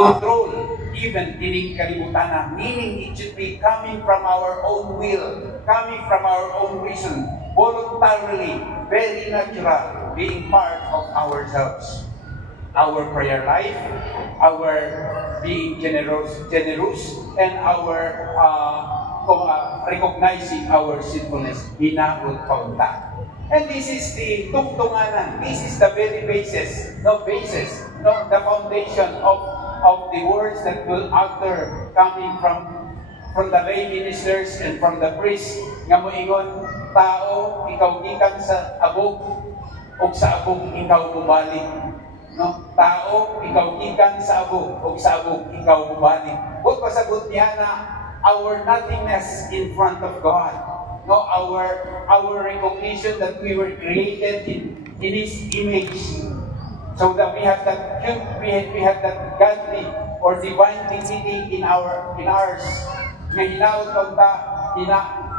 control even in kalibutan, meaning it should be coming from our own will, coming from our own reason, voluntarily, very natural, being part of ourselves. Our prayer life, our being generous, and our recognizing our sinfulness, hinaot kaunta. And this is the tungtunganan. This is the very basis, the foundation of the words that will utter coming from the lay ministers and from the priests. Nga moingon, tao, ikaw gikan sa abog, o sa abog ikaw bumalik. No? Tao, ikaw gikan sa abog, o sa abog ikaw bumalik. Huwag pasagot niya na our nothingness in front of God. No, our recognition that we were created in His image, so that we have that godly or divine dignity in ours. Nga hinaot kaunta,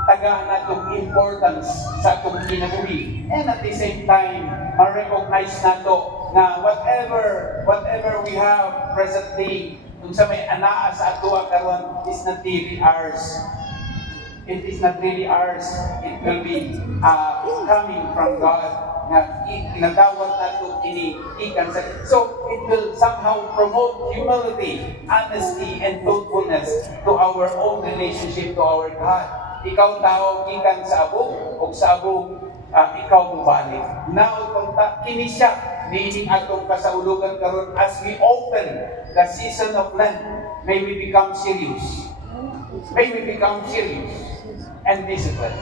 tagaan natong importance sa atong kinabuhi, and at the same time, ma-recognize nato na whatever we have presently, kung sa may anaa sa atua karon, is not really ours. It is not really ours. It will be coming from God. Nagdawat nato ikan. So it will somehow promote humility, honesty, and truthfulness to our own relationship to our God. Ikaw tao gikan sa abog, o sa abog ikaw mubalik. Now kini siya niining atong kasaulugan karon as we open the season of Lent. May we become serious. May we become serious and disciplined.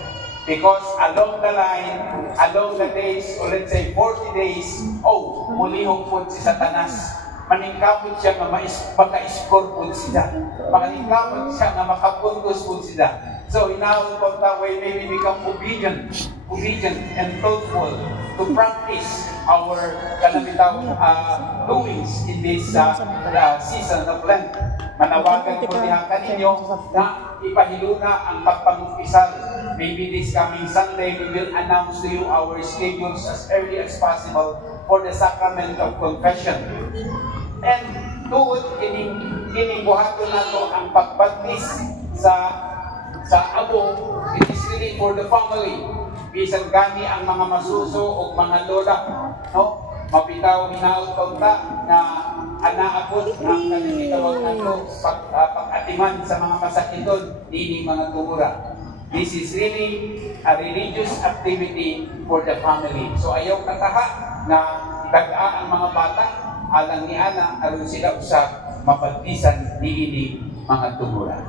Because along the line, along the days, or let's say 40 days, mulihog po si Satanas. Maningkamot siya nga maka-score po siya. Maningkamot siya nga makapuntos po siya. So, inaawag po taway, may we become obedient and truthful to practice our doings in this season of Lent. Manawagan po niya kaninyo na ipahiluna ang pagpangumpisal. Maybe this coming Sunday, we will announce to you our schedules as early as possible for the sacrament of confession. And tuod kining buhaton nato ang pagbaptis sa abo. It is really for the family. Bisan gani ang mga masuso o mga lola, no? Mapitaw hinaot kaunta na anaapod ang kanitawag nato pag-atiman sa mga masakiton dining mga tumura. This is really a religious activity for the family. So ayaw kataha na taga ang mga bata alang ni ana aron sila usab mapagtisan dining mga tumura.